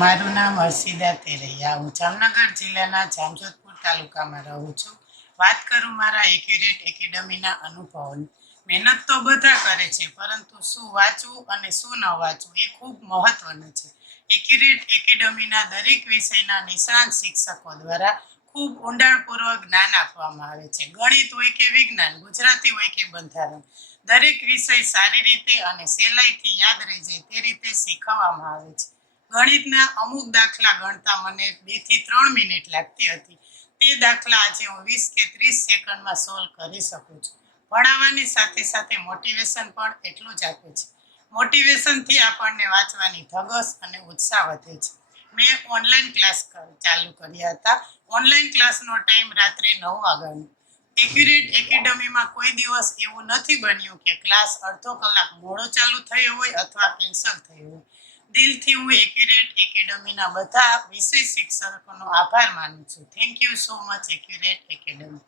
મારું નામ હર્ષિદા તેરૈયા. હું જામનગર જિલ્લાના જામજોધપુર તાલુકામાં રહું છું. વાત કરું મારા એક્યુરેટ એકેડમીના અનુભવોની. મહેનત તો બધા કરે છે, પરંતુ શું વાંચવું અને શું ન વાંચવું એ ખૂબ મહત્વનું છે. એક્યુરેટ એકેડમીના દરેક વિષયના નિષ્ણાત શિક્ષકો દ્વારા ખૂબ ઊંડાણપૂર્વક જ્ઞાન આપવામાં આવે છે. ગણિત હોય કે વિજ્ઞાન, ગુજરાતી હોય કે બંધારણ, દરેક વિષય સારી રીતે અને સહેલાઈથી યાદ રહી જાય તે રીતે શીખવવામાં આવે છે. ગણિતના અમુક દાખલા ગણતા મને 2 થી 3 મિનિટ લાગતી હતી. તે દાખલા આજે હું 20 કે 30 સેકન્ડમાં સોલ્વ કરી શકું છું. ભણાવવાની સાથે સાથે મોટિવેશન પણ એટલું જ આપે છે. મોટિવેશનથી આપણને વાંચવાની ધગસ અને ઉત્સાહ વધે છે. મેં ઓનલાઈન ક્લાસ ચાલુ કર્યા હતા. ઓનલાઈન ક્લાસનો ટાઈમ રાત્રે 9 વાગ્યાનો. એક્યુરેટ એકેડમીમાં કોઈ દિવસ એવું નથી બન્યું કે ક્લાસ અડધો કલાક મોડો ચાલુ થયો હોય અથવા કેન્સલ થયો હોય. દિલથી હું એક્યુરેટ એકેડમીના બધા વિષય શિક્ષકોનો આભાર માનું છું. Thank you so much accurate academy.